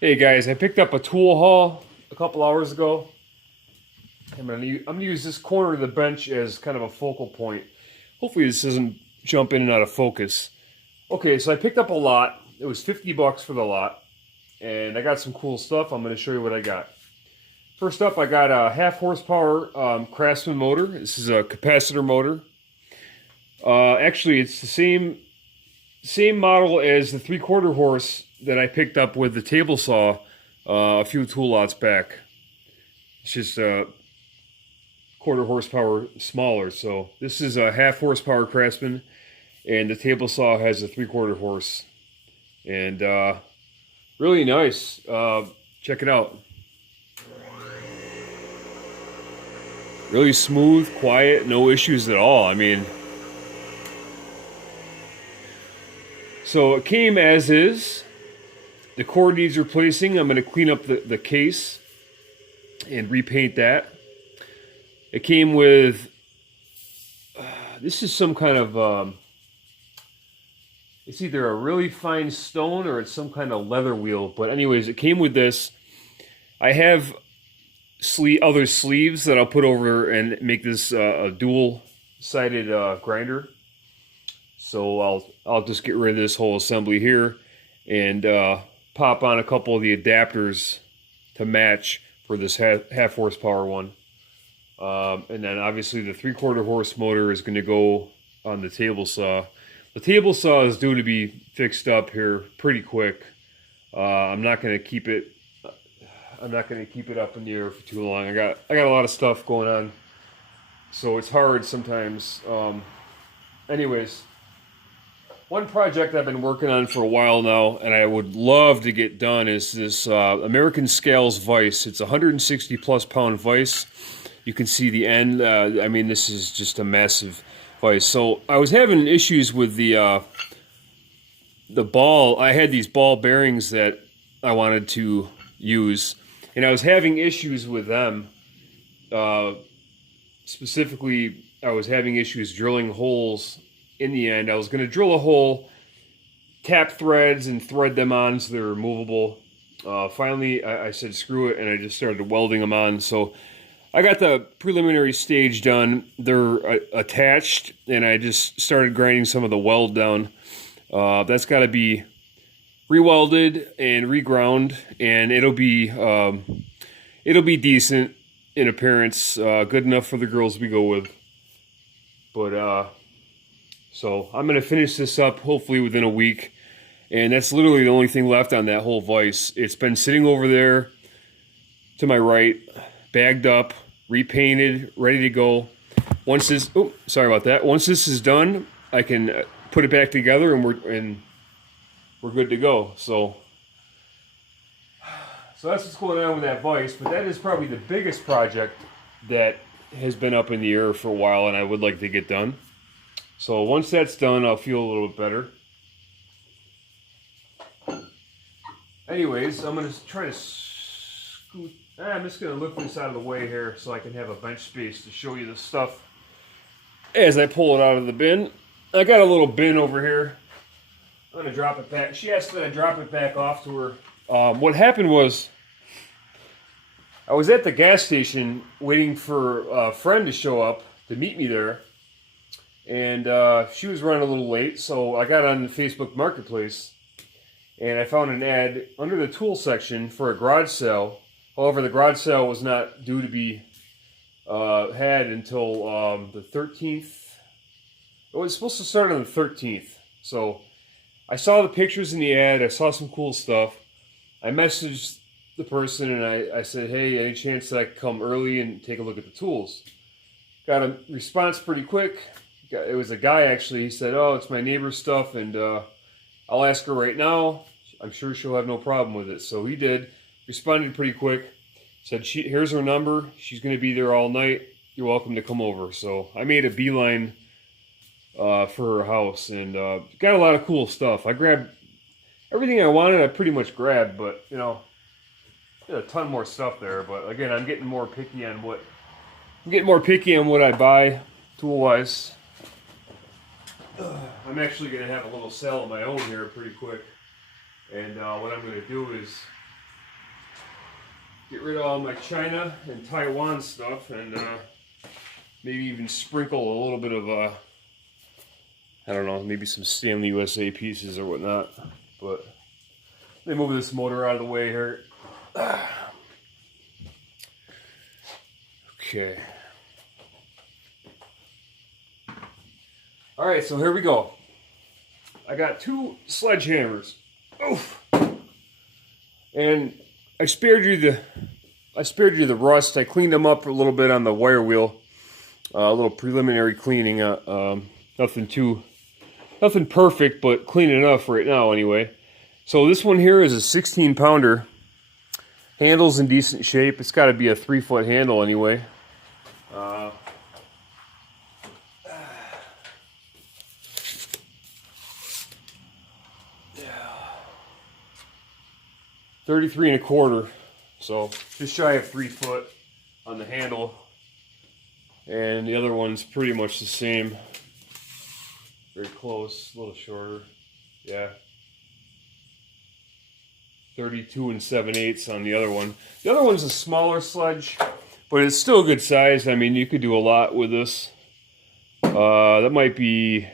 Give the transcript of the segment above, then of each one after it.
Hey guys, I picked up a tool haul a couple hours ago. I'm gonna use this corner of the bench as kind of a focal point. Hopefully this doesn't jump in and out of focus. Okay, so I picked up a lot. It was 50 bucks for the lot, and I got some cool stuff. I'm gonna show you what I got. First up, I got a half horsepower Craftsman motor. This is a capacitor motor. Actually, it's the same model as the 3/4 horse that I picked up with the table saw a few tool lots back. It's just a 1/4 horsepower smaller. So this is a half horsepower Craftsman, and the table saw has a 3/4 horse, and really nice. Check it out. Really smooth, quiet, no issues at all. I mean, so it came as is. The cord needs replacing. I'm going to clean up the case and repaint that. It came with, this is some kind of, it's either a really fine stone or it's some kind of leather wheel. But anyways, it came with this. I have other sleeves that I'll put over and make this a dual-sided grinder. So I'll just get rid of this whole assembly here and pop on a couple of the adapters to match for this half horsepower one. And then obviously the 3/4 horse motor is going to go on the table saw. The table saw is due to be fixed up here pretty quick. I'm not going to keep it. I'm not going to keep it up in the air for too long. I got a lot of stuff going on, so it's hard sometimes. Anyways. One project I've been working on for a while now, and I would love to get done, is this American Scales vise. It's a 160 plus pound vise. You can see the end. I mean, this is just a massive vise. So I was having issues with the ball. I had these ball bearings that I wanted to use, and I was having issues with them. Specifically, I was having issues drilling holes. In the end, I was going to drill a hole, tap threads, and thread them on so they're removable. Finally, I said screw it, and I just started welding them on. So I got the preliminary stage done. They're attached, and I just started grinding some of the weld down. That's got to be rewelded and reground, and it'll be decent in appearance, good enough for the girls we go with. But so I'm going to finish this up hopefully within a week. And that's literally the only thing left on that whole vise. It's been sitting over there to my right, bagged up, repainted, ready to go. Once this, oh, sorry about that. Once this is done, I can put it back together and we're good to go. So that's what's going on with that vise. But that is probably the biggest project that has been up in the air for a while and I would like to get done. So once that's done, I'll feel a little bit better. Anyways, I'm going to try to scoot. I'm just going to lift this out of the way here so I can have a bench space to show you the stuff as I pull it out of the bin. I got a little bin over here. I'm going to drop it back. She asked that I drop it back off to her. What happened was I was at the gas station waiting for a friend to show up to meet me there. And she was running a little late, so I got on the Facebook Marketplace, and I found an ad under the tool section for a garage sale. However, the garage sale was not due to be had until the 13th. It was supposed to start on the 13th. So I saw the pictures in the ad. I saw some cool stuff. I messaged the person, and I said, hey, any chance that I could come early and take a look at the tools? Got a response pretty quick. It was a guy, actually. He said, oh, it's my neighbor's stuff, and I'll ask her right now. I'm sure she'll have no problem with it. So he did. Responded pretty quick. Said, here's her number. She's going to be there all night. You're welcome to come over. So I made a beeline for her house, and got a lot of cool stuff. I grabbed everything I wanted. I pretty much grabbed, but, you know, a ton more stuff there. But, again, I'm getting more picky on what I buy tool-wise. I'm actually going to have a little sale of my own here pretty quick. And what I'm going to do is get rid of all my China and Taiwan stuff, and maybe even sprinkle a little bit of, I don't know, maybe some Stanley USA pieces or whatnot. But let me move this motor out of the way here. Okay. Alright, so here we go. I got 2 sledgehammers. Oof. And I spared you the rust. I cleaned them up a little bit on the wire wheel. A little preliminary cleaning. Nothing perfect, but clean enough right now anyway. So this one here is a 16 pounder. Handle's in decent shape. It's got to be a 3-foot handle anyway. 33 1/4, so just shy of 3 foot on the handle, and the other one's pretty much the same, very close, a little shorter, yeah, 32 7/8 on the other one. The other one's a smaller sledge, but it's still good size. I mean, you could do a lot with this. That might be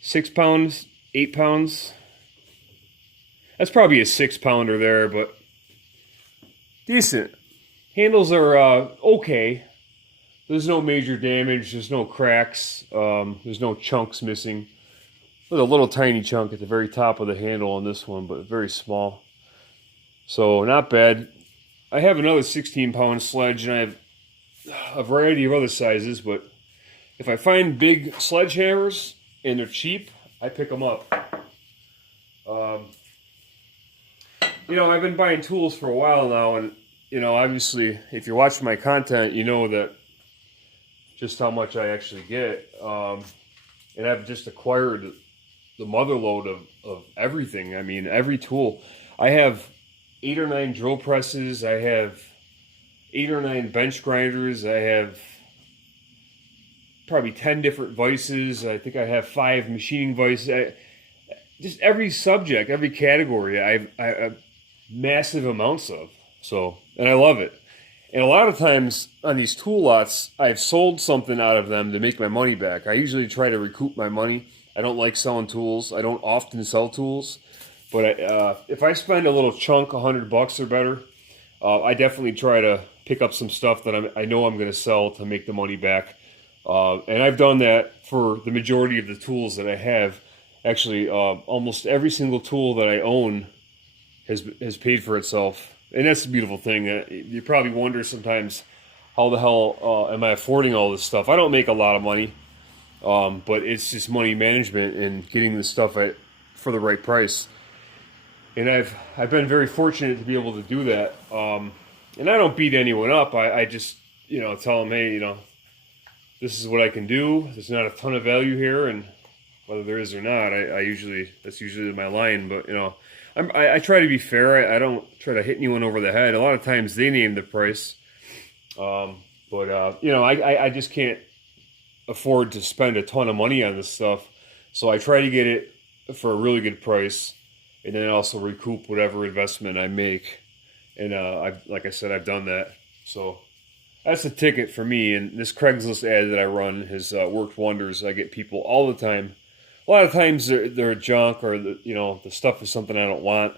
6 pounds, 8 pounds. That's probably a 6 pounder there, but decent. Handles are okay. There's no major damage. There's no cracks. There's no chunks missing. There's a little tiny chunk at the very top of the handle on this one, but very small. So not bad. I have another 16-pound sledge, and I have a variety of other sizes, but if I find big sledgehammers and they're cheap, I pick them up. You know, I've been buying tools for a while now, and, you know, obviously, if you're watching my content, you know that just how much I actually get. And I've just acquired the motherload of everything. I mean, every tool. I have 8 or 9 drill presses. I have 8 or 9 bench grinders. I have probably 10 different vices. I think I have 5 machining vices. Just every subject, every category, I have massive amounts of. So, and I love it. And a lot of times on these tool lots, I've sold something out of them to make my money back. I usually try to recoup my money. I don't like selling tools. I don't often sell tools. But if I spend a little chunk, $100 or better, I definitely try to pick up some stuff that I know I'm going to sell to make the money back. And I've done that for the majority of the tools that I have. Actually, almost every single tool that I own has paid for itself. And that's the beautiful thing. You probably wonder sometimes, how the hell am I affording all this stuff? I don't make a lot of money, but it's just money management and getting the stuff for the right price. And I've been very fortunate to be able to do that. And I don't beat anyone up. I just, you know, tell them, hey, you know, this is what I can do. There's not a ton of value here, and whether there is or not, that's usually my line. But, you know, I try to be fair. I don't try to hit anyone over the head. A lot of times they name the price. You know, I just can't afford to spend a ton of money on this stuff. So I try to get it for a really good price, and then also recoup whatever investment I make. And like I said, I've done that. So that's the ticket for me. And this Craigslist ad that I run has worked wonders. I get people all the time. A lot of times they're junk, or the stuff is something I don't want.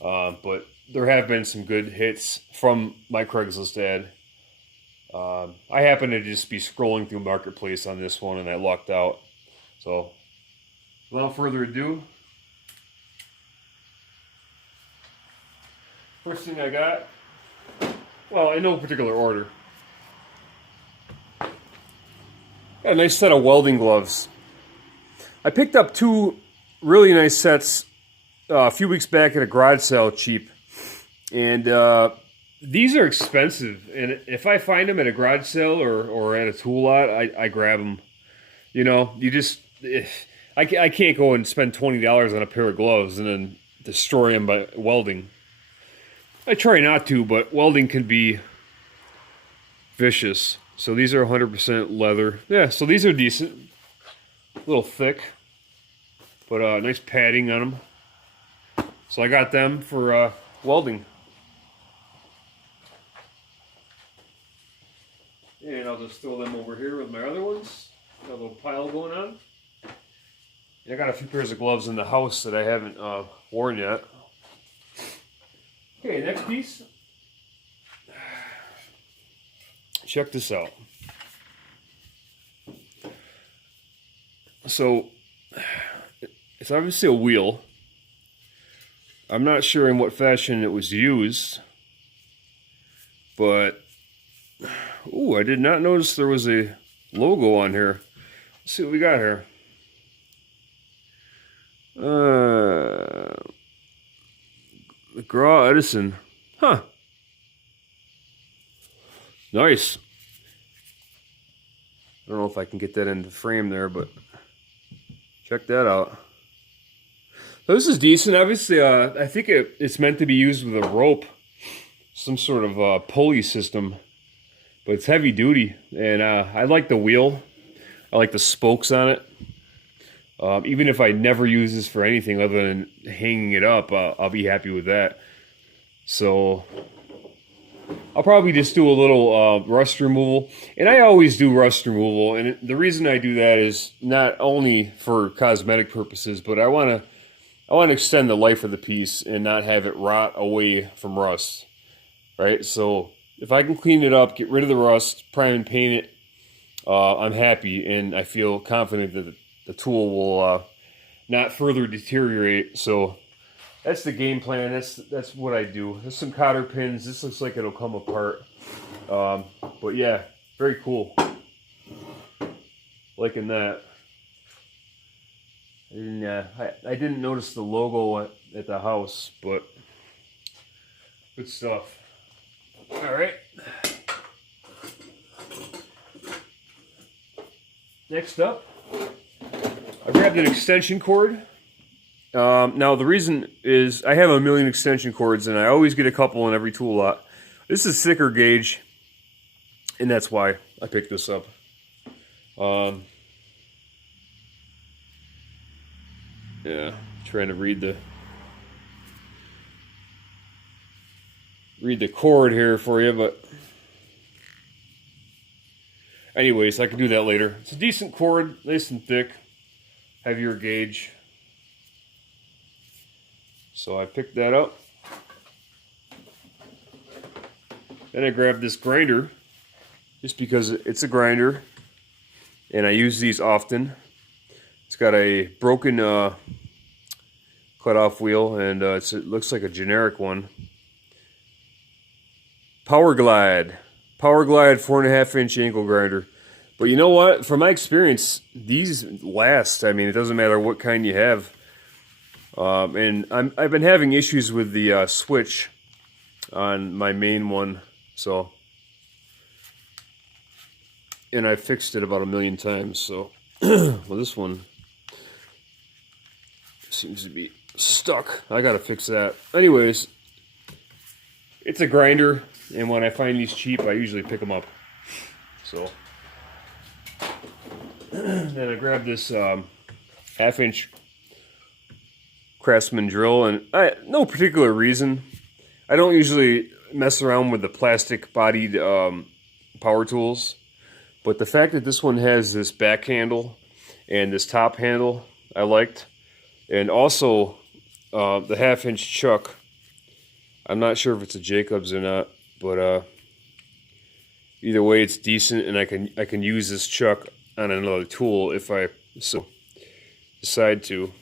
But there have been some good hits from my Craigslist ad. I happen to just be scrolling through Marketplace on this one, and I lucked out. So without further ado, first thing I got, well, in no particular order, got a nice set of welding gloves. I picked up 2 really nice sets a few weeks back at a garage sale, cheap. And these are expensive. And if I find them at a garage sale or at a tool lot, I grab them. You know, I can't go and spend $20 on a pair of gloves and then destroy them by welding. I try not to, but welding can be vicious. So these are 100% leather. Yeah, so these are decent. A little thick, but nice padding on them. So I got them for welding. I'll just throw them over here with my other ones. Got a little pile going on. I got a few pairs of gloves in the house that I haven't worn yet. Okay, next piece. Check this out. So, it's obviously a wheel. I'm not sure in what fashion it was used, but ooh, I did not notice there was a logo on here. Let's see what we got here. McGraw Edison. Huh. Nice. I don't know if I can get that in the frame there, but check that out. So this is decent. Obviously, I think it's meant to be used with a rope, some sort of pulley system, but it's heavy duty, and I like the wheel. I like the spokes on it. Even if I never use this for anything other than hanging it up, I'll be happy with that. So I'll probably just do a little rust removal. And I always do rust removal. And the reason I do that is not only for cosmetic purposes, but I want to extend the life of the piece and not have it rot away from rust. Right? So if I can clean it up, get rid of the rust, prime and paint it, I'm happy, and I feel confident that the tool will not further deteriorate. So that's the game plan. That's what I do. There's some cotter pins. This looks like it'll come apart. But yeah, very cool. Liking that. And I didn't notice the logo at the house, but good stuff. All right. Next up, I grabbed an extension cord. Now the reason is I have a million extension cords and I always get a couple in every tool lot. This is thicker gauge, and that's why I picked this up. Yeah, trying to read the cord here for you, but anyways, I can do that later. It's a decent cord, nice and thick, heavier gauge. So I picked that up. Then I grabbed this grinder, just because it's a grinder, and I use these often. It's got a broken cut-off wheel, and it looks like a generic one. Power Glide 4.5-inch angle grinder. But you know what? From my experience, these last. I mean, it doesn't matter what kind you have. And I've been having issues with the switch on my main one, so, and I fixed it about 1,000,000 times. So, well, this one seems to be stuck. I gotta fix that. Anyways, it's a grinder, and when I find these cheap, I usually pick them up. So, then I grabbed this 1/2-inch Craftsman drill, and no particular reason. I don't usually mess around with the plastic bodied power tools, but the fact that this one has this back handle and this top handle I liked, and also the 1/2-inch chuck. I'm not sure if it's a Jacobs or not, but either way it's decent, and I can use this chuck on another tool if I so decide to.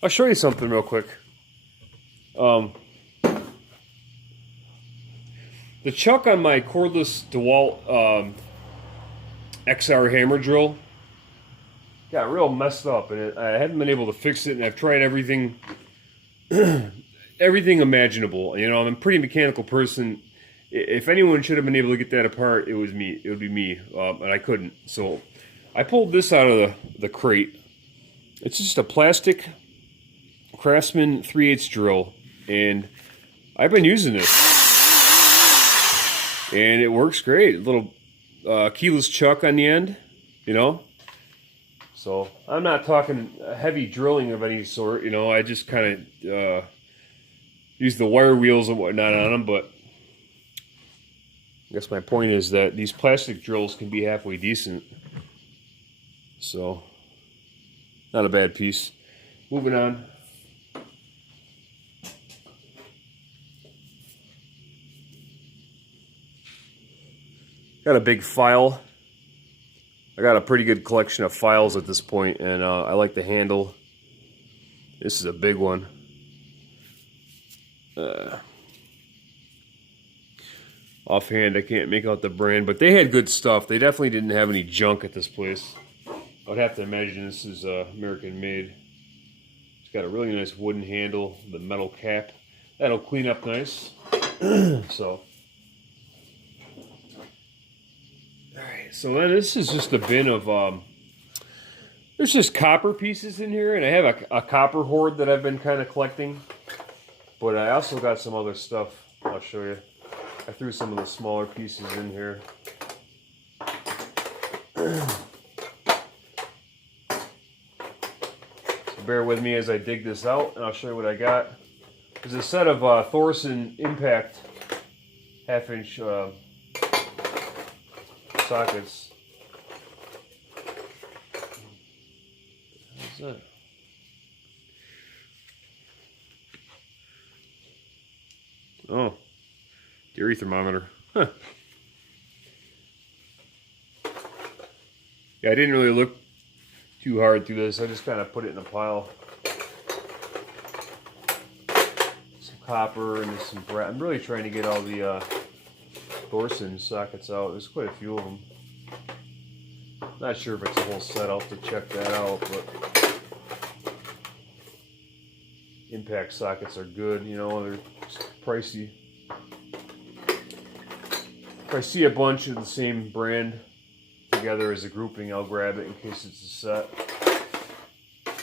I'll show you something real quick. The chuck on my cordless DeWalt XR hammer drill got real messed up, and I haven't been able to fix it, and I've tried everything everything imaginable. You know, I'm a pretty mechanical person. If anyone should have been able to get that apart, it was me. It would be me, and I couldn't. So I pulled this out of the crate. It's just a plastic Craftsman 3/8 drill, and I've been using this, and it works great. A little keyless chuck on the end, you know. So I'm not talking heavy drilling of any sort, you know. I just kind of use the wire wheels and whatnot on them, but I guess my point is that these plastic drills can be halfway decent. So, not a bad piece. Moving on. Got a big file. I got a pretty good collection of files at this point, and I like the handle. This is a big one. Offhand, I can't make out the brand, but they had good stuff. They definitely didn't have any junk at this place. I would have to imagine this is American made. It's got a really nice wooden handle, the metal cap. That'll clean up nice. So, alright, so then this is just a bin of, there's just copper pieces in here, and I have a copper hoard that I've been kind of collecting. But I also got some other stuff I'll show you. I threw some of the smaller pieces in here. So bear with me as I dig this out, and I'll show you what I got. There's a set of Thorson Impact half-inch sockets. What's that? Oh, dairy thermometer. Huh. Yeah, I didn't really look too hard through this. I just kind of put it in a pile. Some copper and some Prat. I'm really trying to get all the Thorson sockets out. There's quite a few of them. Not sure if it's a whole set. I'll have to check that out, but impact sockets are good, you know, they're pricey. If I see a bunch of the same brand together as a grouping, I'll grab it in case it's a set. Got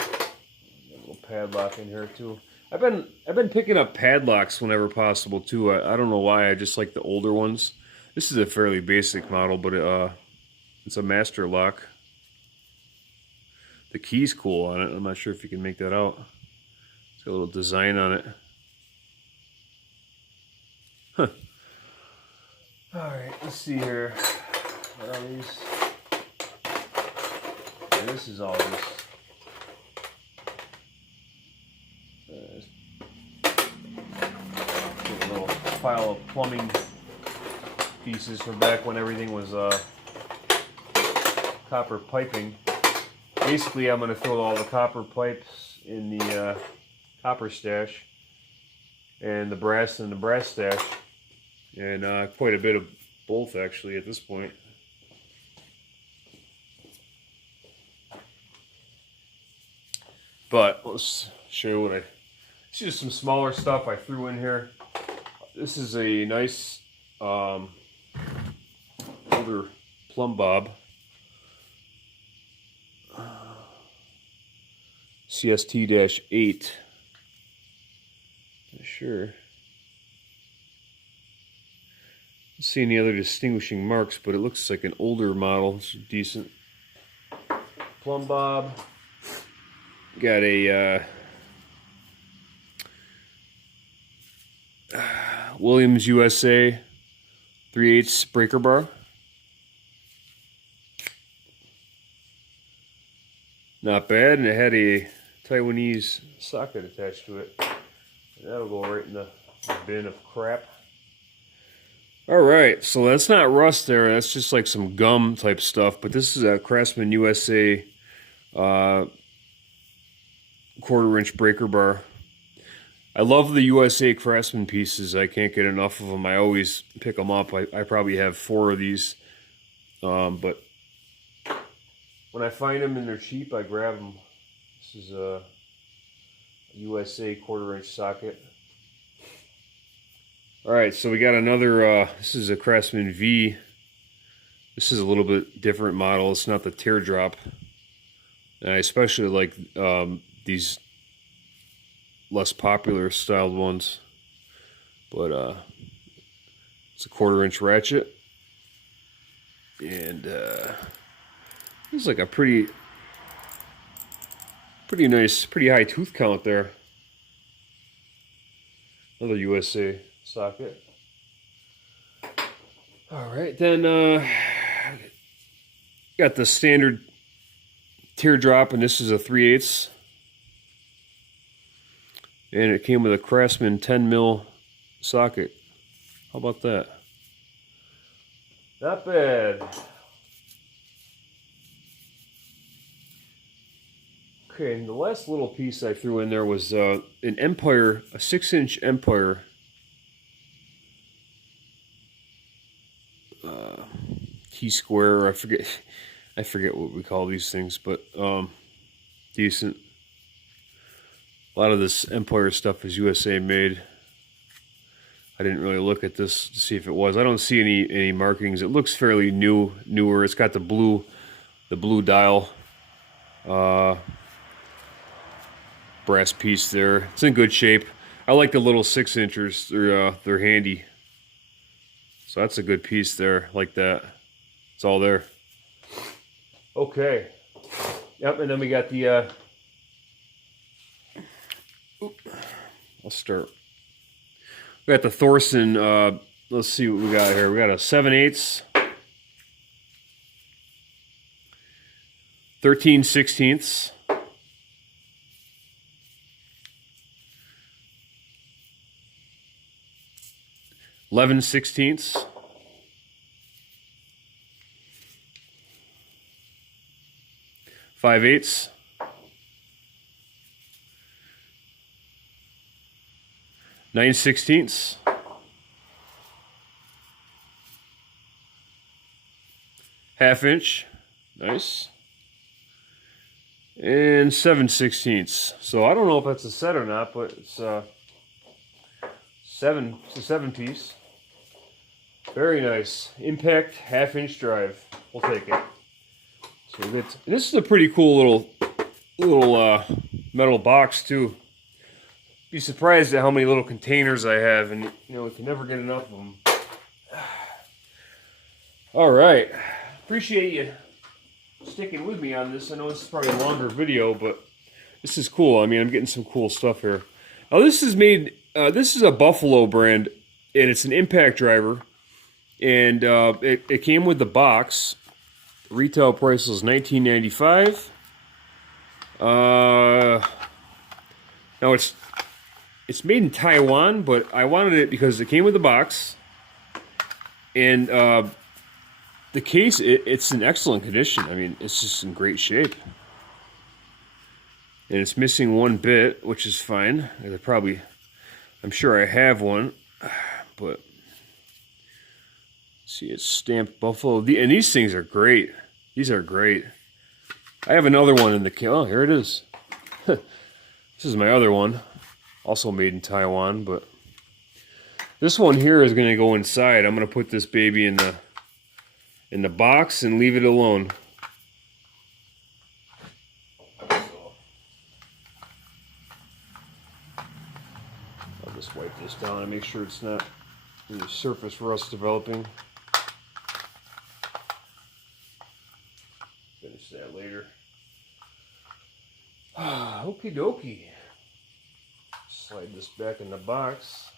a little padlock in here too. I've been picking up padlocks whenever possible too. I don't know why. I just like the older ones. This is a fairly basic model, but it's a master lock. The key's cool on it. I'm not sure if you can make that out. It's got a little design on it. Huh. Alright, let's see here. What are these? Yeah, this is all this. A little pile of plumbing pieces from back when everything was copper piping. Basically, I'm going to throw all the copper pipes in the copper stash and the brass in the brass stash, and quite a bit of both actually at this point. But let's show you what it's just some smaller stuff I threw in here. This is a nice older plumb bob. CST-8. Not sure. Don't see any other distinguishing marks, but it looks like an older model. It's decent. Plumb bob. Got a Williams USA 3/8 breaker bar. Not bad, and it had a Taiwanese socket attached to it. That'll go right in the bin of crap. Alright, so that's not rust there, that's just like some gum type stuff, but this is a Craftsman USA 1/4-inch breaker bar. I love the USA Craftsman pieces. I can't get enough of them. I always pick them up. I probably have 4 of these, but when I find them and they're cheap, I grab them. This is a USA 1/4-inch socket. Alright, so we got another, this is a Craftsman V. This is a little bit different model. It's not the teardrop. And I especially like these less popular styled ones. But it's a 1/4-inch ratchet. And it's like a pretty nice, pretty high tooth count there. Another USA socket. All right, then got the standard teardrop, and this is a 3/8, and it came with a Craftsman 10 mil socket. How about that? Not bad. Okay, and the last little piece I threw in there was an Empire, a 6-inch Empire key square. I forget what we call these things, but decent. A lot of this Empire stuff is USA made. I didn't really look at this to see if it was. I don't see any markings. It looks fairly newer. It's got the blue dial, brass piece there. It's in good shape. I like the little 6-inchers. They're handy. So that's a good piece there, like that. It's all there. Okay. Yep, and then we got the I'll start. We got the Thorson, let's see what we got here. We got a 7/8, 13/16, 11/16, 5/8, 9/16, 1/2 inch, nice, and 7/16. So I don't know if that's a set or not, but it's it's a 7 piece. Very nice. Impact 1/2 inch drive. We'll take it. So this is a pretty cool little metal box too. Be surprised at how many little containers I have, and you know, we can never get enough of them. All right, appreciate you sticking with me on this. I know this is probably a longer video, but this is cool. I mean, I'm getting some cool stuff here. Now this is made. This is a Buffalo brand, and it's an impact driver, and it came with the box. Retail price was $19.95. Now it's made in Taiwan, but I wanted it because it came with the box, and the case, it's in excellent condition. I mean, it's just in great shape. And it's missing one bit, which is fine. I'm sure I have one, but see, it's stamped Buffalo. And these things are great. These are great. I have another one in the kit. Oh, here it is. This is my other one, also made in Taiwan, but this one here is going to go inside. I'm going to put this baby in the box and leave it alone. I'll just wipe this down and make sure it's not any surface rust developing. Finish that later. Okie dokie. Slide this back in the box.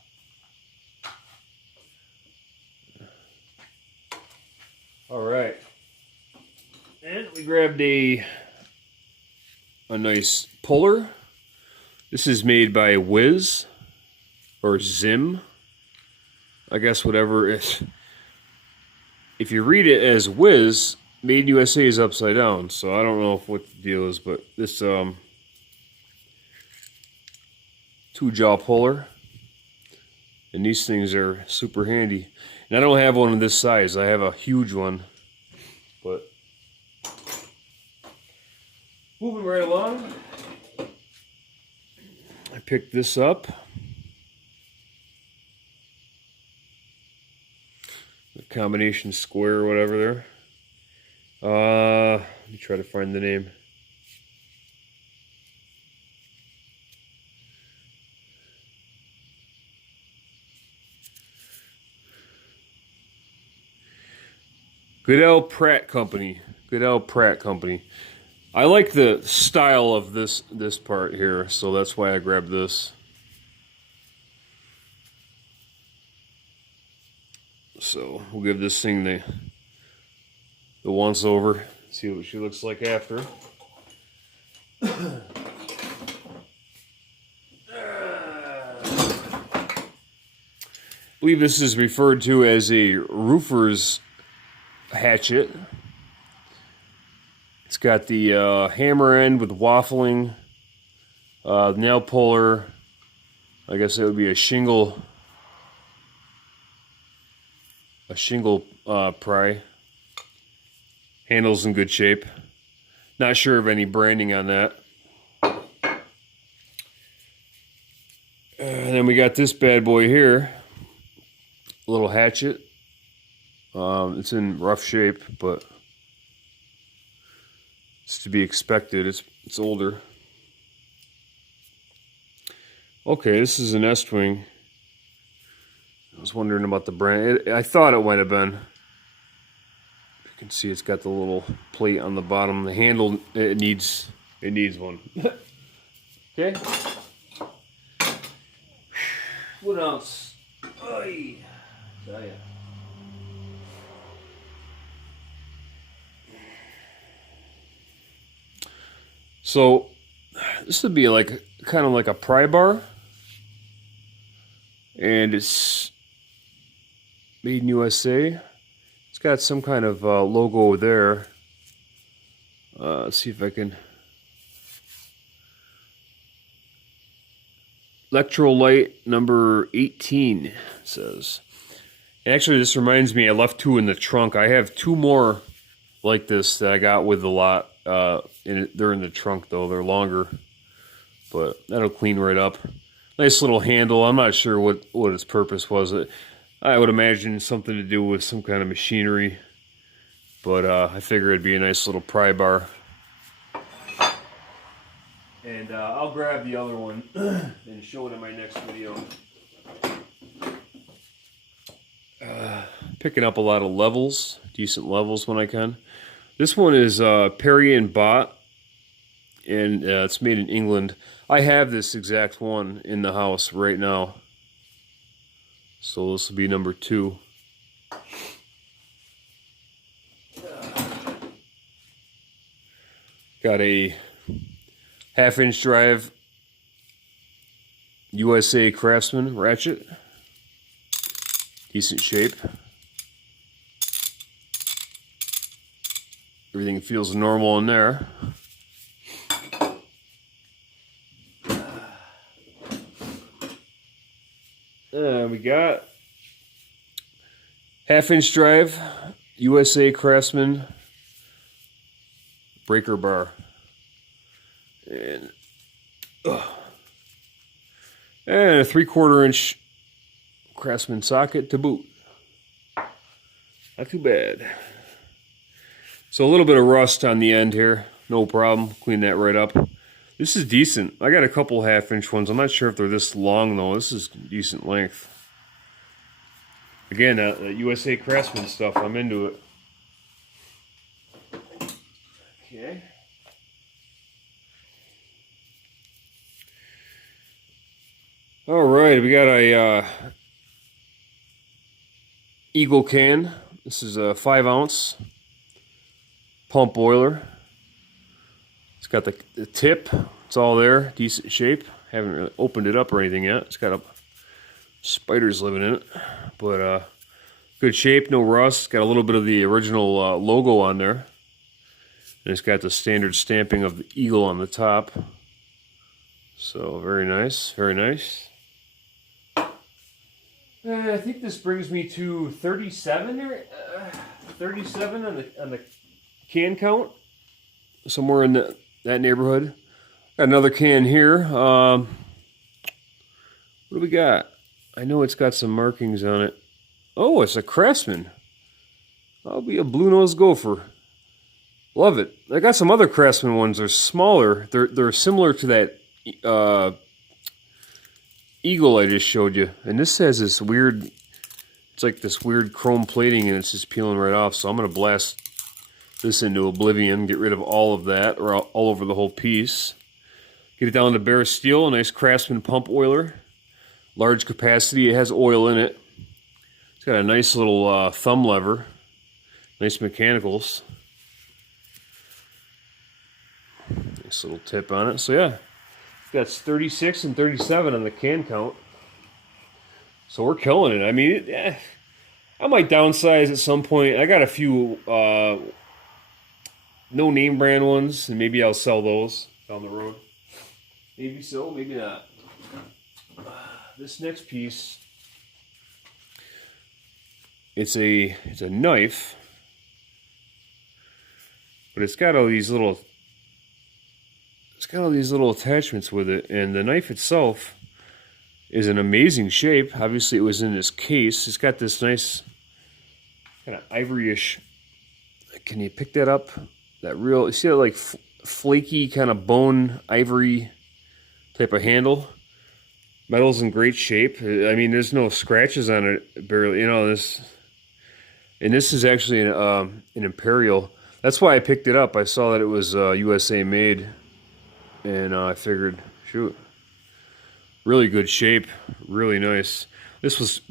All right. And we grabbed a nice puller. This is made by Wiz or Zim. I guess whatever it. If you read it as Wiz, Made in USA is upside down, so I don't know what the deal is, but this 2-jaw puller, and these things are super handy. And I don't have one in this size. I have a huge one, but moving right along, I picked this up. The combination square or whatever there. Let me try to find the name. Goodell Prat Company. Goodell Prat Company. I like the style of this part here, so that's why I grabbed this. So we'll give this thing the once over, see what she looks like after. I believe this is referred to as a roofer's hatchet. It's got the hammer end with waffling, nail puller. I guess it would be a shingle pry. Handle's in good shape. Not sure of any branding on that. And then we got this bad boy here. A little hatchet. It's in rough shape, but it's to be expected. It's older. Okay, this is an S-Wing. I was wondering about the brand. I thought it might have been. You can see it's got the little plate on the bottom. The handle, it needs one. Okay. What else? Oy. Oh, yeah. So this would be like kind of like a pry bar, and it's made in USA. It's got some kind of logo there. Let's see if I can. Electrolyte number 18 says. Actually, this reminds me, I left 2 in the trunk. I have 2 more like this that I got with the lot. They're in the trunk though. They're longer, but that'll clean right up. Nice little handle. I'm not sure what its purpose was. I would imagine something to do with some kind of machinery, but I figure it'd be a nice little pry bar. And I'll grab the other one and show it in my next video. Picking up a lot of levels, decent levels when I can. This one is Perry & Bott, and it's made in England. I have this exact one in the house right now. So this will be number 2. Got a 1/2-inch drive USA Craftsman ratchet. Decent shape. Everything feels normal in there. We got 1/2-inch drive USA Craftsman breaker bar. And a 3/4-inch Craftsman socket to boot. Not too bad. So a little bit of rust on the end here. No problem. Clean that right up. This is decent. I got a couple 1/2-inch ones. I'm not sure if they're this long though. This is decent length. Again, USA Craftsman stuff. I'm into it. Okay. All right, we got a Eagle can. This is a 5-ounce pump boiler. It's got the tip. It's all there, decent shape. Haven't really opened it up or anything yet. It's got spiders living in it, but good shape, no rust. Got a little bit of the original logo on there, and it's got the standard stamping of the eagle on the top. So very nice, very nice. I think this brings me to 37 or 37 on the can count, somewhere in that neighborhood. Got another can here. What do we got? I know it's got some markings on it. Oh, it's a Craftsman. I'll be a blue-nosed gopher. Love it. I got some other Craftsman ones. They're smaller. They're similar to that eagle I just showed you, and this has this weird, it's like this weird chrome plating, and it's just peeling right off. So I'm going to blast this into oblivion, get rid of all of that, or all over the whole piece. Get it down to bare steel. A nice Craftsman pump oiler, large capacity. It has oil in it. It's got a nice little thumb lever, nice mechanicals. Nice little tip on it. So yeah, that's 36 and 37 on the can count. So we're killing it. I mean, I might downsize at some point. I got a few no name brand ones, and maybe I'll sell those down the road. Maybe so, maybe not. This next piece, it's a knife, but it's got all these little attachments with it, and the knife itself is an amazing shape. Obviously, it was in this case. It's got this nice kind of ivory-ish. Can you pick that up? That real, you see that like flaky kind of bone ivory type of handle. Metal's in great shape. I mean, there's no scratches on it, barely. You know this, and this is actually an Imperial. That's why I picked it up. I saw that it was USA made, and I figured, shoot, really good shape, really nice. This was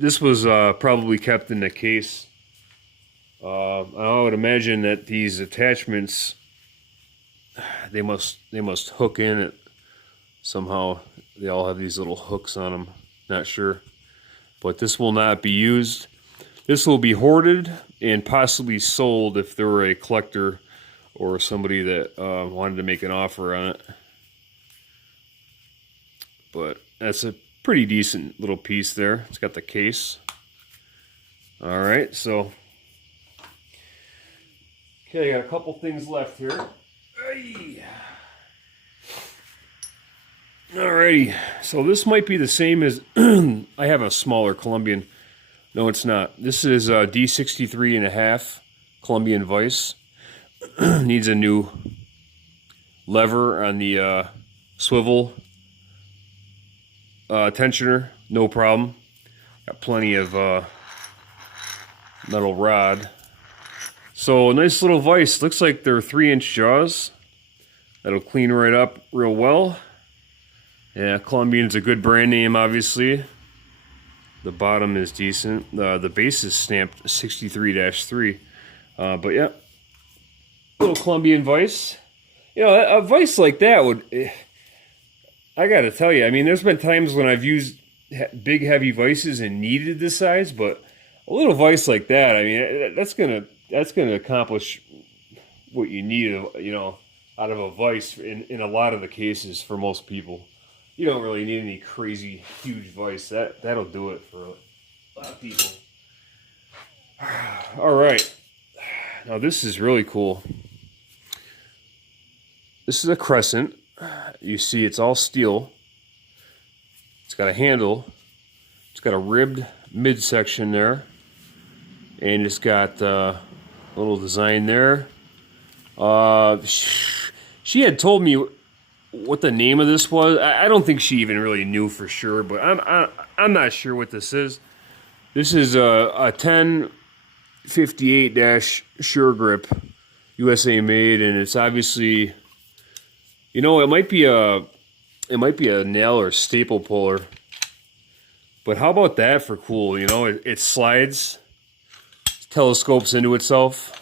probably kept in the case. I would imagine that these attachments, they must hook in it somehow. They all have these little hooks on them. Not sure, but this will not be used. This will be hoarded and possibly sold if there were a collector or somebody that wanted to make an offer on it. But that's a pretty decent little piece there. It's got the case. All right, so okay, I got a couple things left here. Alrighty, so this might be the same as I have a smaller Colombian. No, it's not. This is a D63.5 Colombian vise. Needs a new lever on the swivel tensioner. No problem. Got plenty of metal rod. So a nice little vise. Looks like they're 3-inch jaws. That'll clean right up real well. Yeah, Colombian's a good brand name, obviously. The bottom is decent. The base is stamped 63-3. But yeah, little Colombian vise. You know, a vise like that would, I gotta tell you, I mean, there's been times when I've used big heavy vices and needed this size, but a little vise like that, I mean, that's gonna accomplish what you need, you know, out of a vise in a lot of the cases for most people. You don't really need any crazy huge vise. That'll do it for a lot of people. All right, now this is really cool. This is a Crescent. You see, it's all steel. It's got a handle. It's got a ribbed midsection there, and it's got a little design there. She had told me what the name of this was. I don't think she even really knew for sure, but I'm not sure what this is. This is a 1058 Sure Grip, USA made, and it's obviously, you know, it might be a nail or staple puller. But how about that for cool? You know, it slides, telescopes into itself.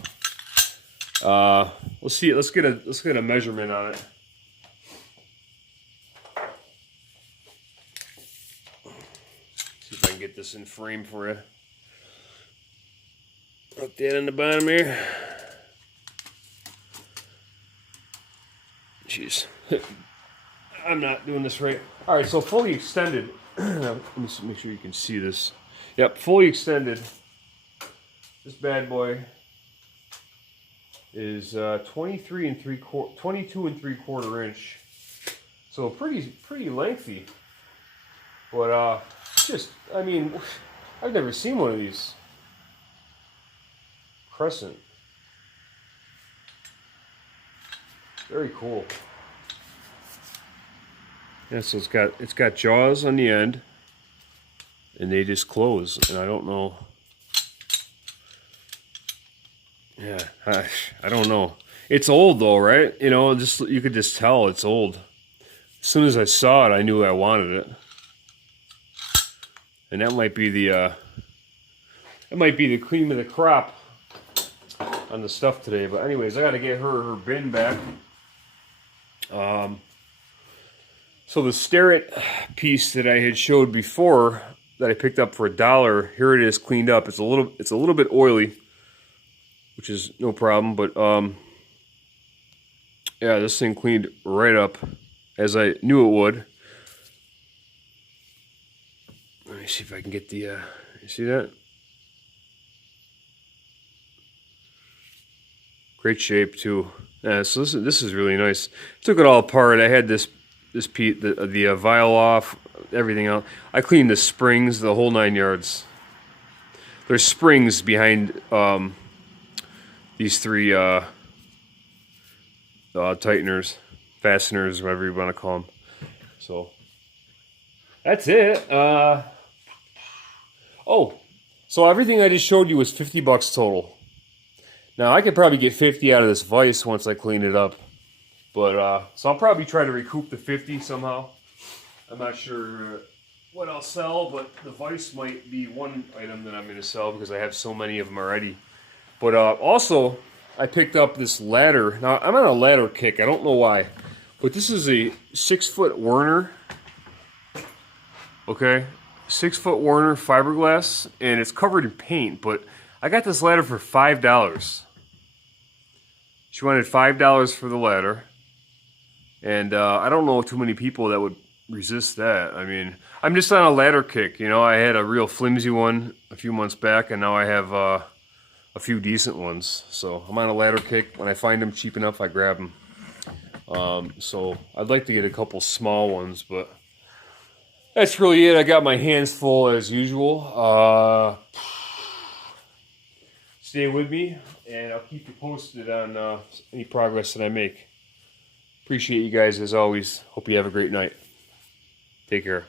Let's see. Let's get a measurement on it. See if I can get this in frame for you. Put that in the bottom here. Jeez, I'm not doing this right. All right, so fully extended. Let me make sure you can see this. Yep, fully extended. This bad boy is 22 and 3/4 inch. So pretty lengthy. But just, I mean, I've never seen one of these. Crescent. Very cool. Yeah, so it's got jaws on the end, and they just close. And I don't know. Yeah, I don't know. It's old though, right? You know, just you could just tell it's old. As soon as I saw it, I knew I wanted it. And that might be the It might be the cream of the crop on the stuff today. But anyways, I got to get her bin back. So the Starett piece that I had showed before that I picked up for $1, here it is cleaned up. It's a little bit oily, which is no problem, but yeah, this thing cleaned right up as I knew it would. Let me see if I can get the you see that? Great shape too. Yeah, so this is really nice. Took it all apart. I had this piece, the vial off, everything else. I cleaned the springs, the whole 9 yards. There's springs behind these three tighteners, fasteners, whatever you want to call them. So that's it. Oh, so everything I just showed you was $50 total. Now I could probably get 50 out of this vise once I clean it up, but so I'll probably try to recoup the 50 somehow. I'm not sure what I'll sell, but the vise might be one item that I'm going to sell because I have so many of them already. But also, I picked up this ladder. Now I'm on a ladder kick. I don't know why, but this is a 6-foot Werner. Okay, 6-foot Werner fiberglass, and it's covered in paint. But I got this ladder for $5. She wanted $5 for the ladder, and I don't know too many people that would resist that. I mean, I'm just on a ladder kick. You know, I had a real flimsy one a few months back, and now I have a few decent ones. So I'm on a ladder kick. When I find them cheap enough, I grab them. So I'd like to get a couple small ones, but that's really it. I got my hands full as usual. Stay with me, and I'll keep you posted on any progress that I make. Appreciate you guys as always. Hope you have a great night. Take care.